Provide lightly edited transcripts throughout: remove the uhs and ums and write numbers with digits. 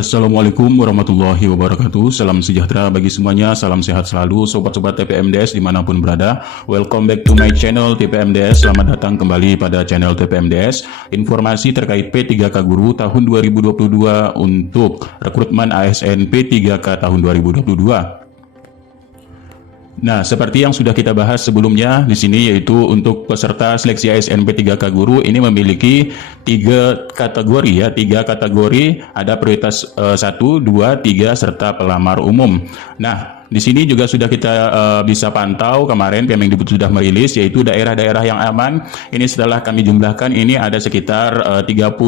Assalamualaikum warahmatullahi wabarakatuh. Salam sejahtera bagi semuanya. Salam sehat selalu sobat-sobat TPMDS dimanapun berada. Welcome back to my channel TPMDS. Selamat datang kembali pada channel TPMDS. Informasi terkait P3K Guru tahun 2022 untuk rekrutmen ASN P3K tahun 2022. Nah, seperti yang sudah kita bahas sebelumnya di sini, yaitu untuk peserta seleksi ASN P3K Guru ini memiliki tiga kategori ya, ada prioritas 1, 2, 3 serta pelamar umum. Nah, di sini juga sudah kita bisa pantau kemarin Kemendikbud sudah merilis, yaitu daerah-daerah yang aman. Ini setelah kami jumlahkan, ini ada sekitar 30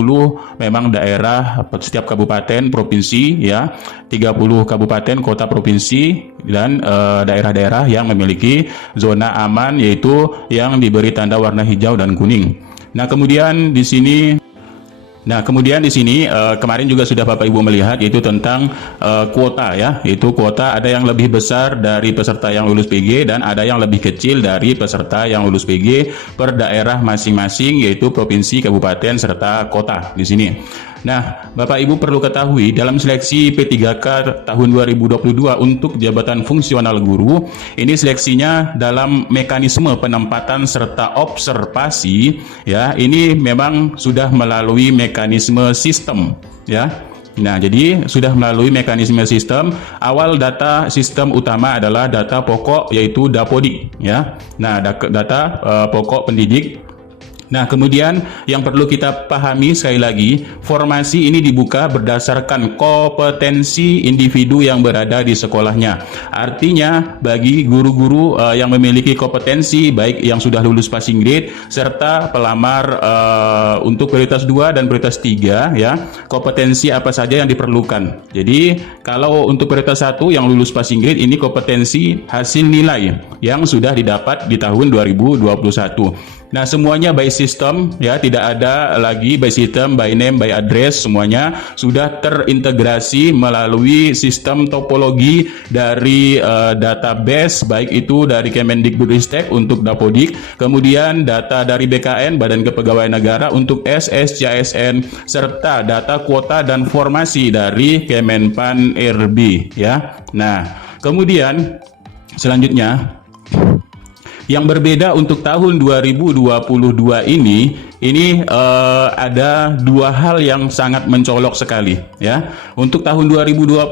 memang daerah setiap kabupaten provinsi ya, 30 kabupaten kota provinsi dan daerah-daerah yang memiliki zona aman, yaitu yang diberi tanda warna hijau dan kuning. Nah, kemudian di sini kemarin juga sudah Bapak Ibu melihat, yaitu tentang kuota ya, yaitu kuota ada yang lebih besar dari peserta yang lulus PG dan ada yang lebih kecil dari peserta yang lulus PG per daerah masing-masing, yaitu provinsi, kabupaten serta kota di sini. Nah, Bapak Ibu perlu ketahui dalam seleksi P3K tahun 2022 untuk jabatan fungsional guru, ini seleksinya dalam mekanisme penempatan serta observasi ya, ini memang sudah melalui mekanisme sistem ya. Nah, jadi sudah melalui mekanisme sistem. Awal data sistem utama adalah data pokok, yaitu Dapodik ya. Nah, data pokok pendidik. Nah, kemudian yang perlu kita pahami sekali lagi, formasi ini dibuka berdasarkan kompetensi individu yang berada di sekolahnya. Artinya, bagi guru-guru yang memiliki kompetensi, baik yang sudah lulus passing grade, serta pelamar untuk prioritas 2 dan prioritas 3, ya, kompetensi apa saja yang diperlukan. Jadi, kalau untuk prioritas 1 yang lulus passing grade, ini kompetensi hasil nilai yang sudah didapat di tahun 2021. Nah, semuanya by system ya, tidak ada lagi by system, by name, by address, semuanya sudah terintegrasi melalui sistem topologi dari database, baik itu dari Kemendikbudristek untuk Dapodik, kemudian data dari BKN, Badan Kepegawaian Negara untuk SSCASN, serta data kuota dan formasi dari Kemenpan RB ya. Nah, kemudian selanjutnya yang berbeda untuk tahun 2022 ini ada dua hal yang sangat mencolok sekali ya. Untuk tahun 2022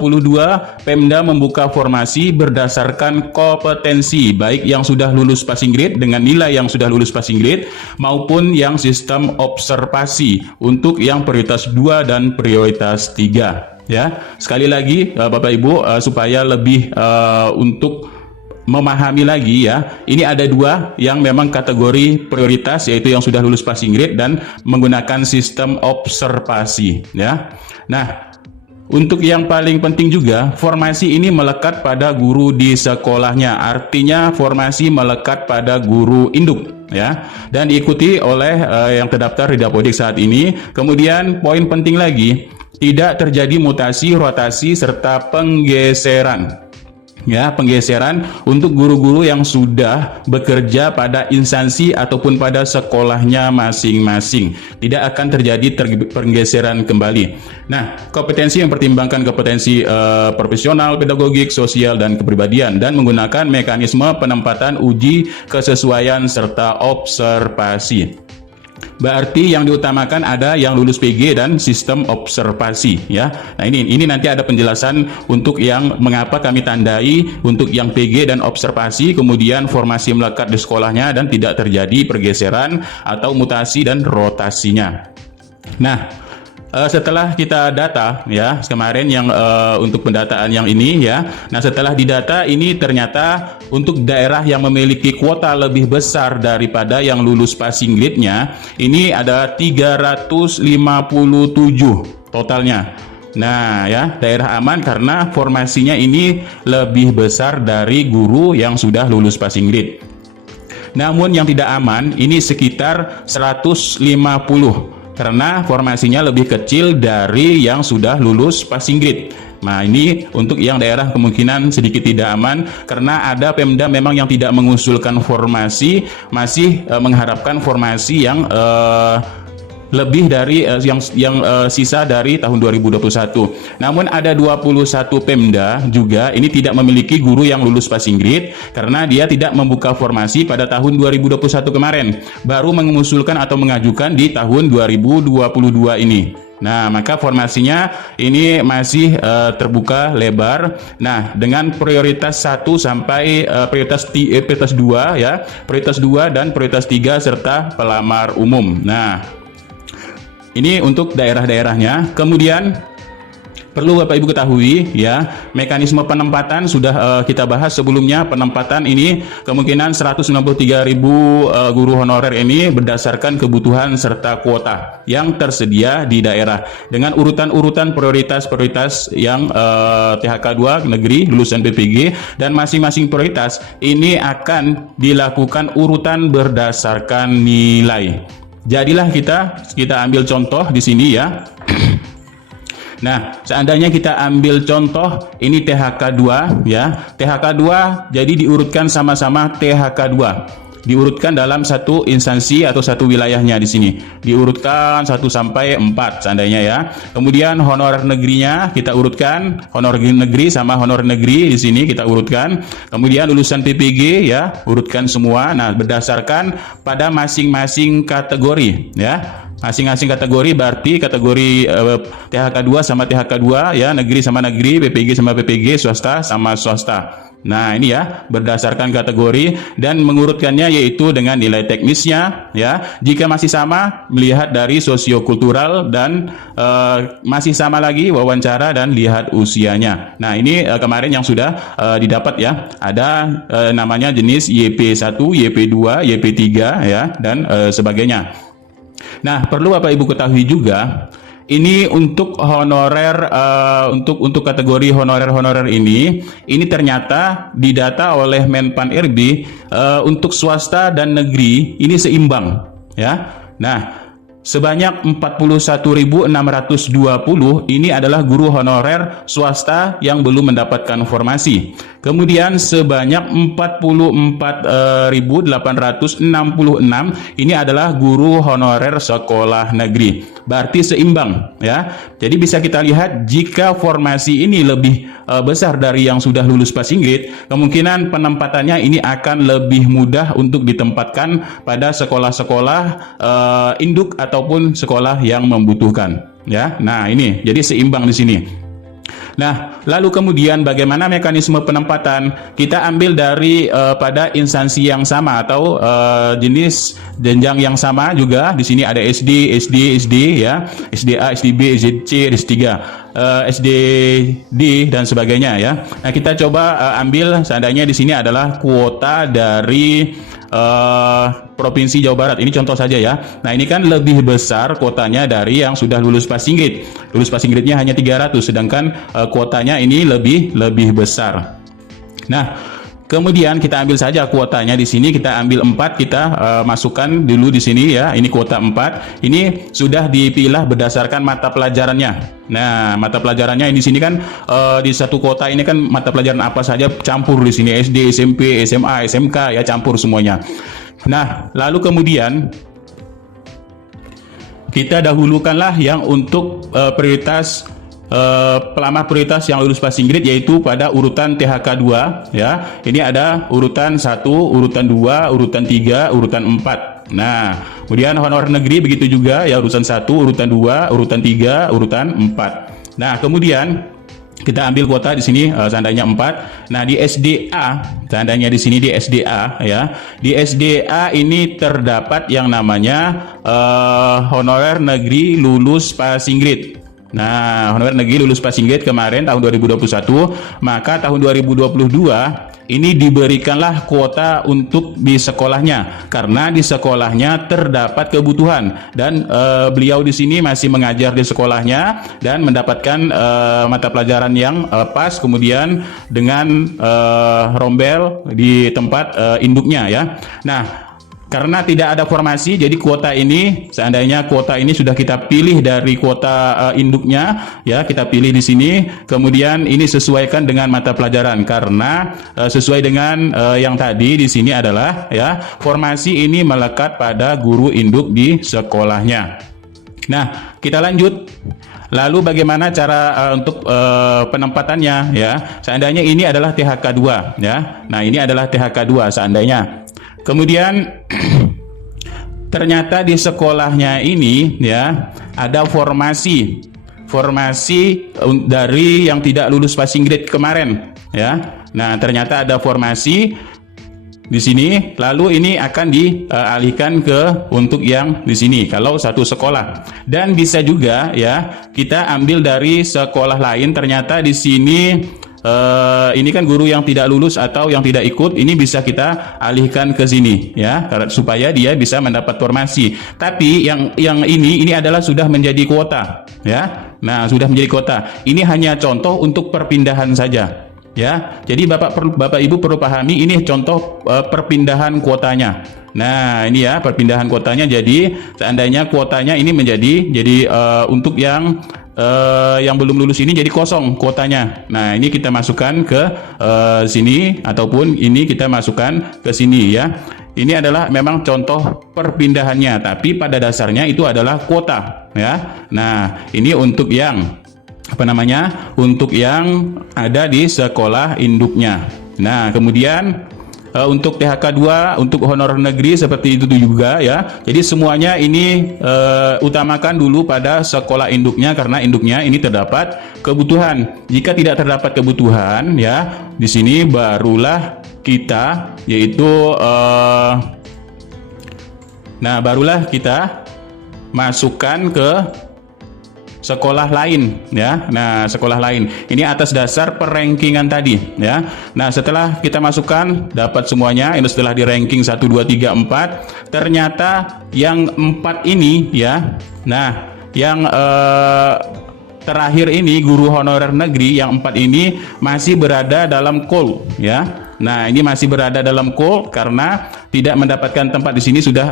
Pemda membuka formasi berdasarkan kompetensi, baik yang sudah lulus passing grade dengan nilai yang sudah lulus passing grade maupun yang sistem observasi untuk yang prioritas 2 dan prioritas 3 ya. Sekali lagi Bapak Ibu, supaya lebih untuk memahami lagi ya, ini ada dua yang memang kategori prioritas, yaitu yang sudah lulus passing grade dan menggunakan sistem observasi ya. Nah, untuk yang paling penting juga, formasi ini melekat pada guru di sekolahnya, artinya formasi melekat pada guru induk ya, dan diikuti oleh yang terdaftar di Dapodik saat ini. Kemudian poin penting lagi, tidak terjadi mutasi, rotasi serta penggeseran ya, penggeseran untuk guru-guru yang sudah bekerja pada instansi ataupun pada sekolahnya masing-masing. Tidak akan terjadi penggeseran kembali. Nah, kompetensi yang mempertimbangkan kompetensi profesional, pedagogik, sosial, dan kepribadian, dan menggunakan mekanisme penempatan uji kesesuaian serta observasi. Berarti yang diutamakan ada yang lulus PG dan sistem observasi ya. Nah, ini nanti ada penjelasan untuk yang mengapa kami tandai untuk yang PG dan observasi, kemudian formasi melekat di sekolahnya dan tidak terjadi pergeseran atau mutasi dan rotasinya. Nah, setelah kita data ya kemarin yang untuk pendataan yang ini ya. Nah, setelah didata ini ternyata untuk daerah yang memiliki kuota lebih besar daripada yang lulus passing grade-nya, ini ada 357 totalnya. Nah ya, daerah aman karena formasinya ini lebih besar dari guru yang sudah lulus passing grade. Namun yang tidak aman ini sekitar 150 karena formasinya lebih kecil dari yang sudah lulus passing grade. Nah, ini untuk yang daerah kemungkinan sedikit tidak aman karena ada Pemda memang yang tidak mengusulkan formasi, masih mengharapkan formasi yang lebih dari yang sisa dari tahun 2021. Namun ada 21 Pemda juga ini tidak memiliki guru yang lulus passing grade karena dia tidak membuka formasi pada tahun 2021 kemarin, baru mengusulkan atau mengajukan di tahun 2022 ini. Nah, maka formasinya ini masih terbuka lebar. Nah, dengan prioritas 1 sampai prioritas 2 ya, prioritas 2 dan prioritas 3 serta pelamar umum. Nah, ini untuk daerah-daerahnya. Kemudian perlu Bapak Ibu ketahui ya, mekanisme penempatan sudah kita bahas sebelumnya. Penempatan ini kemungkinan 193.000 guru honorer ini berdasarkan kebutuhan serta kuota yang tersedia di daerah dengan urutan-urutan prioritas-prioritas yang THK 2 negeri lulusan PPG, dan masing-masing prioritas ini akan dilakukan urutan berdasarkan nilai. Jadilah kita ambil contoh di sini ya. Nah, seandainya kita ambil contoh ini THK 2 ya. THK 2 jadi diurutkan sama-sama THK 2. Diurutkan dalam satu instansi atau satu wilayahnya di sini. Diurutkan 1 sampai 4 seandainya ya. Kemudian honorer negerinya kita urutkan, honorer negeri sama honorer negeri di sini kita urutkan. Kemudian lulusan PPG ya, urutkan semua. Nah, berdasarkan pada masing-masing kategori ya. Masing-masing kategori berarti kategori THK 2 sama THK 2 ya, negeri sama negeri, PPG sama PPG, swasta sama swasta. Nah, ini ya berdasarkan kategori dan mengurutkannya yaitu dengan nilai teknisnya ya. Jika masih sama melihat dari sosiokultural dan masih sama lagi wawancara dan lihat usianya. Nah, ini kemarin yang sudah didapat ya. Ada namanya jenis YP1, YP2, YP3 ya dan sebagainya. Nah, perlu Bapak Ibu ketahui juga, ini untuk honorer untuk kategori honorer ini ternyata didata oleh Menpan RB untuk swasta dan negeri ini seimbang ya. Nah, sebanyak 41.620 ini adalah guru honorer swasta yang belum mendapatkan formasi. Kemudian sebanyak 44.866 ini adalah guru honorer sekolah negeri. Berarti seimbang ya. Jadi bisa kita lihat jika formasi ini lebih besar dari yang sudah lulus passing grade, kemungkinan penempatannya ini akan lebih mudah untuk ditempatkan pada sekolah-sekolah induk ataupun sekolah yang membutuhkan ya. Nah, ini jadi seimbang di sini. Nah, lalu kemudian bagaimana mekanisme penempatan? Kita ambil dari pada instansi yang sama atau jenis jenjang yang sama juga. Di sini ada SD ya, SDA, SDB, SDC, SD3, SDD dan sebagainya ya. Nah, kita coba ambil seandainya di sini adalah kuota dari Provinsi Jawa Barat. Ini contoh saja ya. Nah, ini kan lebih besar kuotanya dari yang sudah lulus passing grade. Lulus passing grade-nya hanya 300, sedangkan kuotanya ini lebih besar. Nah, kemudian kita ambil saja kuotanya di sini, kita ambil 4, kita masukkan dulu di sini ya. Ini kuota 4. Ini sudah dipilah berdasarkan mata pelajarannya. Nah, mata pelajarannya di sini kan di satu kuota ini kan mata pelajaran apa saja campur di sini, SD, SMP, SMA, SMK ya, campur semuanya. Nah, lalu kemudian kita dahulukanlah yang untuk prioritas pelamar prioritas yang lulus passing grade yaitu pada urutan THK 2 ya. Ini ada urutan 1, urutan 2, urutan 3, urutan 4. Nah, kemudian honorer negeri begitu juga ya, urutan 1, urutan 2, urutan 3, urutan 4. Nah, kemudian kita ambil kuota di sini seandainya 4. Nah, di SDA, seandainya di sini di SDA ya. Di SDA ini terdapat yang namanya honorer negeri lulus passing grade. Nah, honorer negeri lulus passing grade kemarin tahun 2021, maka tahun 2022 ini diberikanlah kuota untuk di sekolahnya karena di sekolahnya terdapat kebutuhan dan beliau di sini masih mengajar di sekolahnya dan mendapatkan mata pelajaran yang pas, kemudian dengan rombel di tempat induknya ya. Nah, karena tidak ada formasi, jadi kuota ini, seandainya kuota ini sudah kita pilih dari kuota induknya, ya kita pilih di sini. Kemudian ini sesuaikan dengan mata pelajaran, karena sesuai dengan yang tadi di sini adalah ya formasi ini melekat pada guru induk di sekolahnya. Nah, kita lanjut. Lalu bagaimana cara untuk penempatannya ya? Seandainya ini adalah THK 2 ya. Nah, ini adalah THK 2 seandainya. Kemudian ternyata di sekolahnya ini ya ada formasi dari yang tidak lulus passing grade kemarin ya. Nah, ternyata ada formasi di sini, lalu ini akan dialihkan ke untuk yang di sini kalau satu sekolah. Dan bisa juga ya kita ambil dari sekolah lain, ternyata di sini ini kan guru yang tidak lulus atau yang tidak ikut, ini bisa kita alihkan ke sini ya, supaya dia bisa mendapat formasi. Tapi yang ini adalah sudah menjadi kuota ya. Nah, sudah menjadi kuota. Ini hanya contoh untuk perpindahan saja. Ya, jadi Bapak Ibu perlu pahami ini contoh perpindahan kuotanya. Nah, ini ya perpindahan kuotanya. Jadi seandainya kuotanya ini jadi untuk yang belum lulus ini jadi kosong kuotanya. Nah, ini kita masukkan ke sini ataupun ini kita masukkan ke sini ya. Ini adalah memang contoh perpindahannya, tapi pada dasarnya itu adalah kuota ya. Nah, ini untuk yang untuk yang ada di sekolah induknya. Nah, kemudian untuk THK 2 untuk honor negeri seperti itu juga ya. Jadi semuanya ini utamakan dulu pada sekolah induknya karena induknya ini terdapat kebutuhan. Jika tidak terdapat kebutuhan ya, di sini barulah kita barulah kita masukkan ke sekolah lain ya. Nah, sekolah lain ini atas dasar perankingan tadi ya. Nah, setelah kita masukkan dapat semuanya, ini setelah di ranking 1 2 3 4, ternyata yang 4 ini ya. Nah, yang terakhir ini guru honorer negeri yang 4 ini masih berada dalam call ya. Nah, ini masih berada dalam call karena tidak mendapatkan tempat. Di sini sudah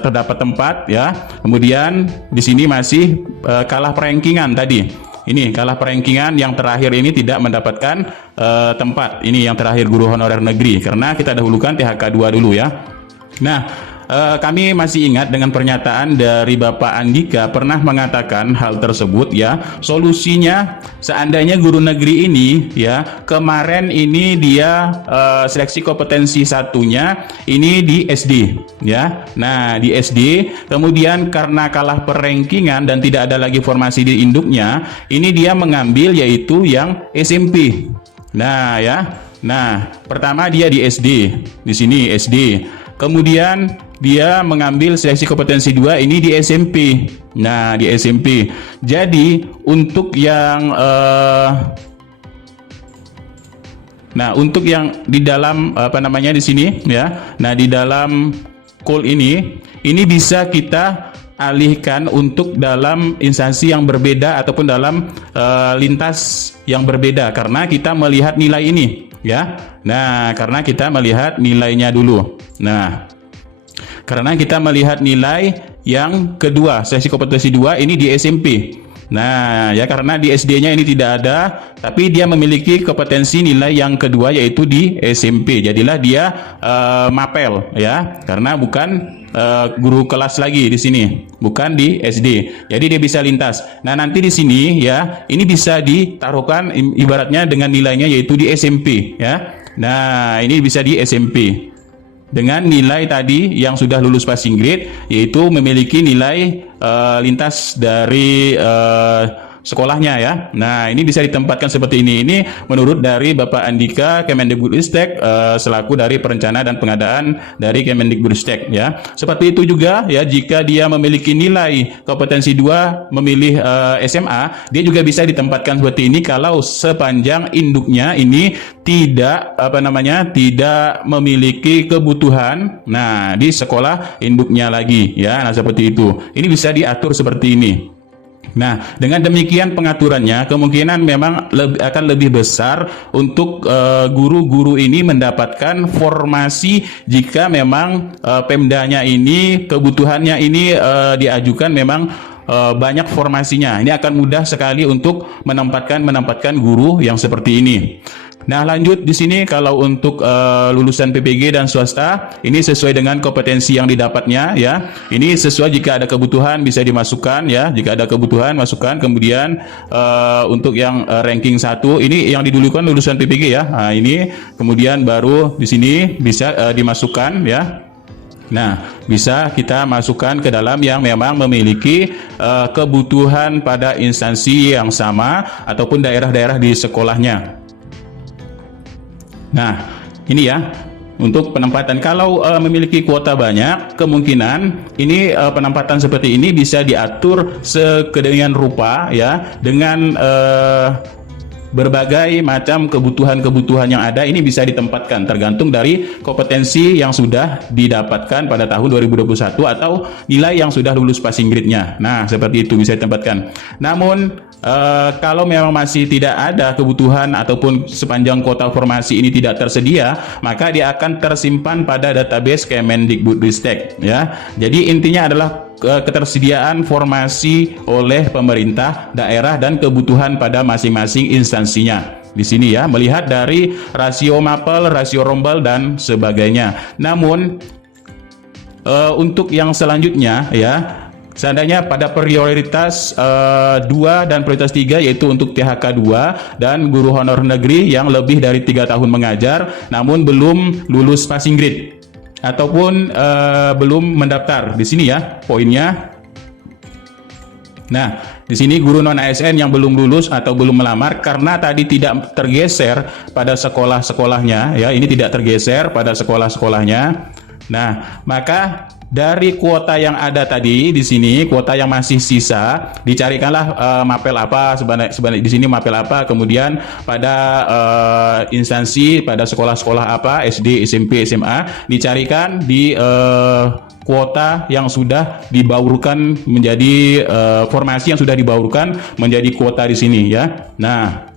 terdapat tempat ya. Kemudian di sini masih kalah perankingan tadi. Ini kalah perankingan, yang terakhir ini tidak mendapatkan tempat. Ini yang terakhir guru honorer negeri karena kita dahulukan THK 2 dulu ya. Nah, kami masih ingat dengan pernyataan dari Bapak Andika pernah mengatakan hal tersebut ya. Solusinya seandainya guru negeri ini ya kemarin ini dia seleksi kompetensi satunya ini di SD ya. Nah, di SD kemudian karena kalah perankingan dan tidak ada lagi formasi di induknya, ini dia mengambil yaitu yang SMP. Nah ya. Nah, pertama dia di SD. Di sini SD. Kemudian dia mengambil seleksi kompetensi 2 ini di SMP. Nah, di SMP. Jadi untuk yang untuk yang di dalam di sini ya. Nah, di dalam call ini bisa kita alihkan untuk dalam instansi yang berbeda ataupun dalam lintas yang berbeda karena kita melihat nilai ini ya. Nah, karena kita melihat nilainya dulu. Nah, karena kita melihat nilai yang kedua, seleksi kompetensi 2 ini di SMP. Nah, ya karena di SD-nya ini tidak ada, tapi dia memiliki kompetensi nilai yang kedua yaitu di SMP. Jadilah dia mapel ya, karena bukan guru kelas lagi di sini, bukan di SD. Jadi dia bisa lintas. Nah, nanti di sini ya, ini bisa ditaruhkan ibaratnya dengan nilainya yaitu di SMP ya. Nah, ini bisa di SMP. Dengan nilai tadi yang sudah lulus passing grade yaitu memiliki nilai lintas dari sekolahnya ya. Nah, ini bisa ditempatkan seperti ini. Ini menurut dari Bapak Andika Kemendikbudristek selaku dari perencana dan pengadaan dari Kemendikbudristek ya. Seperti itu juga ya, jika dia memiliki nilai kompetensi 2 memilih SMA, dia juga bisa ditempatkan seperti ini kalau sepanjang induknya ini tidak tidak memiliki kebutuhan di sekolah induknya lagi ya. Nah, seperti itu. Ini bisa diatur seperti ini. Nah, dengan demikian pengaturannya kemungkinan memang akan lebih besar untuk guru-guru ini mendapatkan formasi jika memang Pemdanya ini kebutuhannya ini diajukan memang banyak formasinya. Ini akan mudah sekali untuk menempatkan guru yang seperti ini. Nah, lanjut di sini kalau untuk lulusan PPG dan swasta ini sesuai dengan kompetensi yang didapatnya ya. Ini sesuai jika ada kebutuhan bisa dimasukkan ya. Jika ada kebutuhan masukkan. Kemudian untuk yang ranking 1 ini yang didulukan lulusan PPG ya. Nah, ini kemudian baru di sini bisa dimasukkan ya. Nah, bisa kita masukkan ke dalam yang memang memiliki kebutuhan pada instansi yang sama ataupun daerah-daerah di sekolahnya. Nah, ini ya untuk penempatan. Kalau memiliki kuota banyak, kemungkinan ini penempatan seperti ini bisa diatur sedemikian rupa ya dengan berbagai macam kebutuhan-kebutuhan yang ada ini bisa ditempatkan tergantung dari kompetensi yang sudah didapatkan pada tahun 2021 atau nilai yang sudah lulus passing grade-nya. Nah, seperti itu bisa ditempatkan. Namun kalau memang masih tidak ada kebutuhan ataupun sepanjang kuota formasi ini tidak tersedia, maka dia akan tersimpan pada database Kemendikbudristek ya. Jadi intinya adalah ketersediaan formasi oleh pemerintah daerah dan kebutuhan pada masing-masing instansinya. Di sini ya, melihat dari rasio mapel, rasio rombel dan sebagainya. Namun untuk yang selanjutnya ya, seandainya pada prioritas 2 dan prioritas 3 yaitu untuk THK 2 dan guru honor negeri yang lebih dari 3 tahun mengajar namun belum lulus passing grade ataupun belum mendaftar. Di sini ya poinnya. Nah, di sini guru non ASN yang belum lulus atau belum melamar karena tadi tidak tergeser pada sekolah-sekolahnya ya, ini tidak tergeser pada sekolah-sekolahnya. Nah, maka dari kuota yang ada tadi di sini, kuota yang masih sisa, dicarikanlah mapel apa sebanyak di sini mapel apa, kemudian pada instansi pada sekolah-sekolah apa, SD, SMP, SMA, dicarikan di kuota yang sudah dibaurkan menjadi formasi yang sudah dibaurkan menjadi kuota di sini ya. Nah,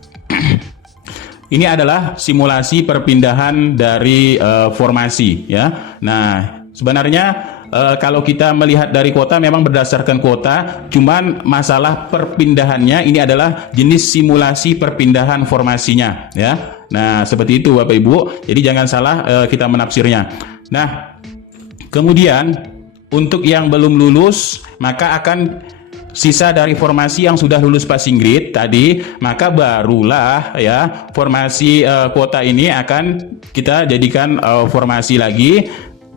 ini adalah simulasi perpindahan dari formasi ya. Nah, sebenarnya kalau kita melihat dari kuota memang berdasarkan kuota, cuman masalah perpindahannya ini adalah jenis simulasi perpindahan formasinya ya. Nah, seperti itu Bapak Ibu. Jadi jangan salah kita menafsirnya. Nah, kemudian untuk yang belum lulus maka akan sisa dari formasi yang sudah lulus passing grade tadi, maka barulah ya formasi kuota ini akan kita jadikan formasi lagi.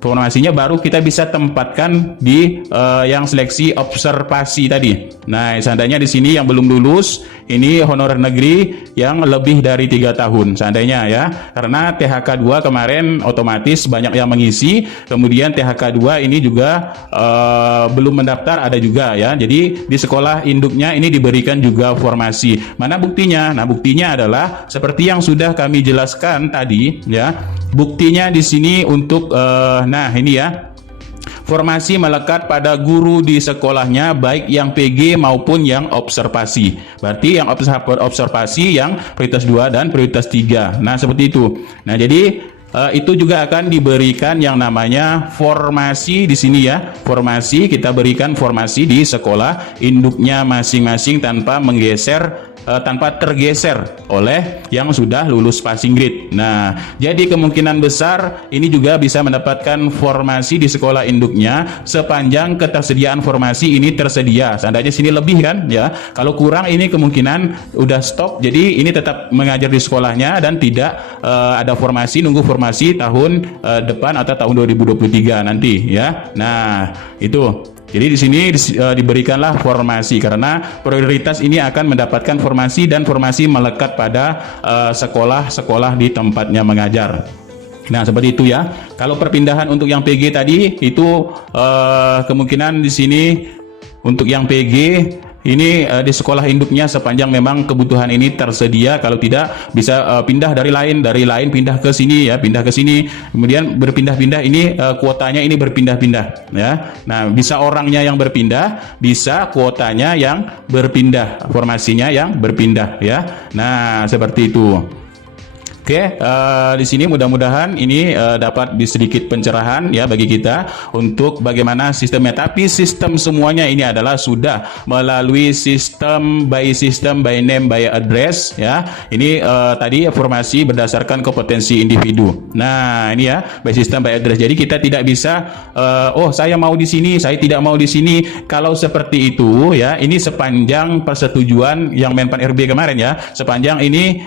Formasinya baru kita bisa tempatkan di yang seleksi observasi tadi. Nah, seandainya di sini yang belum lulus, ini honor negeri yang lebih dari 3 tahun, seandainya ya. Karena THK 2 kemarin otomatis banyak yang mengisi, kemudian THK 2 ini juga belum mendaftar ada juga ya. Jadi di sekolah induknya ini diberikan juga formasi. Mana buktinya? Nah, buktinya adalah seperti yang sudah kami jelaskan tadi ya. Buktinya di sini untuk nah ini ya, formasi melekat pada guru di sekolahnya baik yang PG maupun yang observasi. Berarti yang observasi yang prioritas 2 dan prioritas 3. Nah, seperti itu. Nah, jadi itu juga akan diberikan yang namanya formasi di sini ya. Formasi kita berikan formasi di sekolah induknya masing-masing tanpa menggeser tanpa tergeser oleh yang sudah lulus passing grade. Nah, jadi kemungkinan besar ini juga bisa mendapatkan formasi di sekolah induknya sepanjang ketersediaan formasi ini tersedia. Seandainya sini lebih kan ya. Kalau kurang ini kemungkinan udah stop. Jadi ini tetap mengajar di sekolahnya dan tidak ada formasi, nunggu formasi tahun depan atau tahun 2023 nanti ya. Nah, itu. Jadi di sini diberikanlah formasi karena prioritas ini akan mendapatkan formasi dan formasi melekat pada sekolah-sekolah di tempatnya mengajar. Nah, seperti itu ya. Kalau perpindahan untuk yang PG tadi itu kemungkinan di sini untuk yang PG ini di sekolah induknya sepanjang memang kebutuhan ini tersedia. Kalau tidak bisa pindah dari lain pindah ke sini ya, pindah ke sini. Kemudian berpindah-pindah ini kuotanya ini berpindah-pindah ya. Nah, bisa orangnya yang berpindah, bisa kuotanya yang berpindah, formasinya yang berpindah ya. Nah, seperti itu. Oke, di sini mudah-mudahan ini dapat sedikit pencerahan ya bagi kita untuk bagaimana sistemnya. Tapi sistem semuanya ini adalah sudah melalui sistem by name by address ya. Ini tadi informasi berdasarkan kompetensi individu. Nah, ini ya by system by address. Jadi kita tidak bisa oh saya mau di sini, saya tidak mau di sini. Kalau seperti itu ya, ini sepanjang persetujuan yang Menpan RB kemarin ya. Sepanjang ini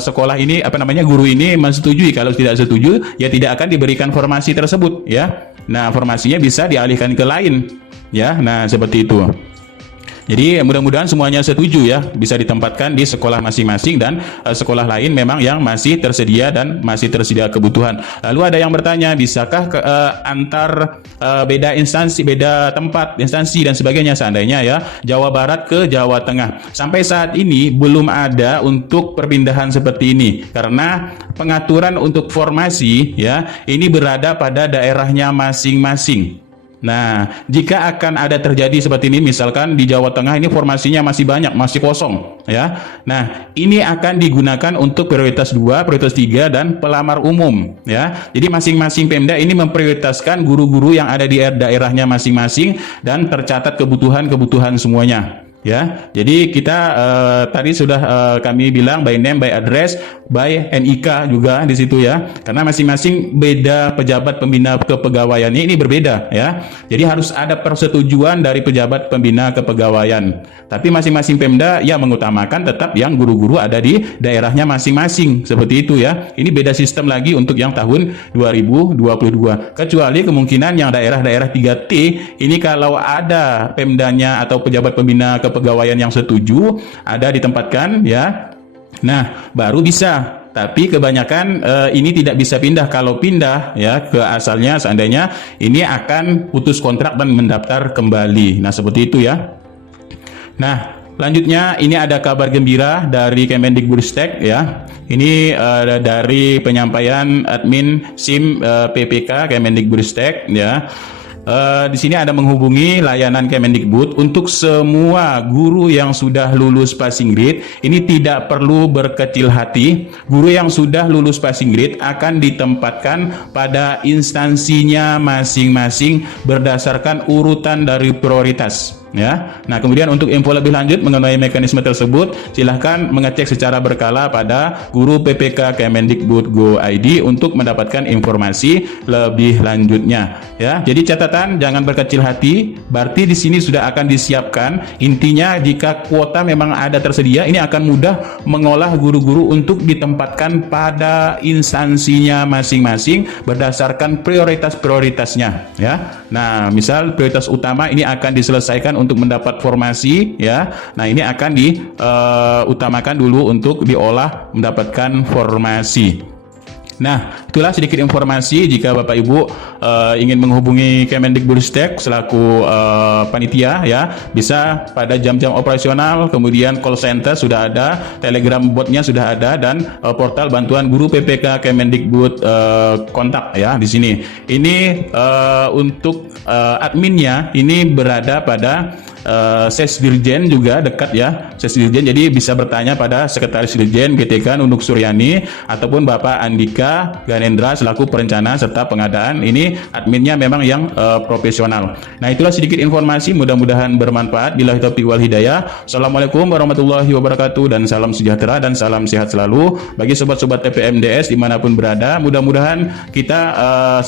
sekolah ini guru ini menyetujui. Kalau tidak setuju ya tidak akan diberikan formasi tersebut ya. Nah, formasinya bisa dialihkan ke lain ya. Nah, seperti itu. Jadi mudah-mudahan semuanya setuju ya, bisa ditempatkan di sekolah masing-masing dan sekolah lain memang yang masih tersedia dan masih tersedia kebutuhan. Lalu ada yang bertanya, bisakah antar beda instansi, beda tempat, instansi dan sebagainya seandainya ya Jawa Barat ke Jawa Tengah. Sampai saat ini belum ada untuk perpindahan seperti ini karena pengaturan untuk formasi ya ini berada pada daerahnya masing-masing. Nah, jika akan ada terjadi seperti ini, misalkan di Jawa Tengah ini formasinya masih banyak, masih kosong, ya. Nah, ini akan digunakan untuk prioritas 2, prioritas 3, dan pelamar umum, ya. Jadi masing-masing Pemda ini memprioritaskan guru-guru yang ada di daerahnya masing-masing dan tercatat kebutuhan-kebutuhan semuanya. Ya, jadi kita tadi sudah kami bilang by name, by address, by NIK juga di situ ya. Karena masing-masing beda pejabat pembina kepegawaiannya ini berbeda ya. Jadi harus ada persetujuan dari pejabat pembina kepegawaian. Tapi masing-masing Pemda ya mengutamakan tetap yang guru-guru ada di daerahnya masing-masing. Seperti itu ya. Ini beda sistem lagi untuk yang tahun 2022. Kecuali kemungkinan yang daerah-daerah 3T ini kalau ada Pemdanya atau pejabat pembina kepegawaian yang setuju ada ditempatkan ya. Nah, baru bisa. Tapi kebanyakan ini tidak bisa pindah. Kalau pindah ya ke asalnya seandainya ini akan putus kontrak dan mendaftar kembali. Nah, seperti itu ya. Nah, selanjutnya ini ada kabar gembira dari Kemendikbudristek ya. Ini dari penyampaian admin SIM PPK Kemendikbudristek ya. Di sini ada menghubungi layanan Kemendikbud untuk semua guru yang sudah lulus passing grade. Ini tidak perlu berkecil hati. Guru yang sudah lulus passing grade akan ditempatkan pada instansinya masing-masing berdasarkan urutan dari prioritas. Ya, nah kemudian untuk info lebih lanjut mengenai mekanisme tersebut, silahkan mengecek secara berkala pada guru PPK Kemendikbud Go ID untuk mendapatkan informasi lebih lanjutnya. Ya, jadi catatan jangan berkecil hati. Berarti di sini sudah akan disiapkan. Intinya jika kuota memang ada tersedia, ini akan mudah mengolah guru-guru untuk ditempatkan pada instansinya masing-masing berdasarkan prioritas-prioritasnya. Ya, nah misal prioritas utama ini akan diselesaikan untuk mendapat formasi ya. Nah, ini akan diutamakan dulu untuk diolah mendapatkan formasi. Nah, itulah sedikit informasi. Jika Bapak Ibu ingin menghubungi Kemendikbudristek selaku panitia ya, bisa pada jam-jam operasional, kemudian call center sudah ada, Telegram botnya sudah ada, dan portal bantuan guru PPK Kemendikbud kontak ya di sini. Ini untuk adminnya ini berada pada Sesdirjen juga dekat ya, Sesdirjen, jadi bisa bertanya pada Sekretaris Dirjen GTK Nunuk Suryani ataupun Bapak Andika Ganendra selaku perencana serta pengadaan. Ini adminnya memang yang profesional. Nah, itulah sedikit informasi, mudah-mudahan bermanfaat. Billahi taufiq wal hidayah. Assalamualaikum warahmatullahi wabarakatuh, dan salam sejahtera dan salam sehat selalu bagi sobat-sobat TPMDS dimanapun berada. Mudah-mudahan kita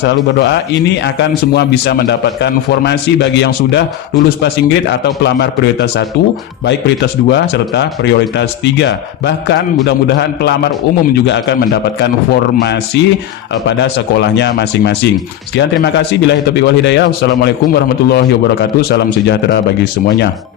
selalu berdoa ini akan semua bisa mendapatkan formasi bagi yang sudah lulus passing grade atau pelamar prioritas 1, baik prioritas 2 serta prioritas 3. Bahkan mudah-mudahan pelamar umum juga akan mendapatkan formasi pada sekolahnya masing-masing. Sekian, terima kasih. Billahi taufiq wal hidayah. Wassalamualaikum warahmatullahi wabarakatuh. Salam sejahtera bagi semuanya.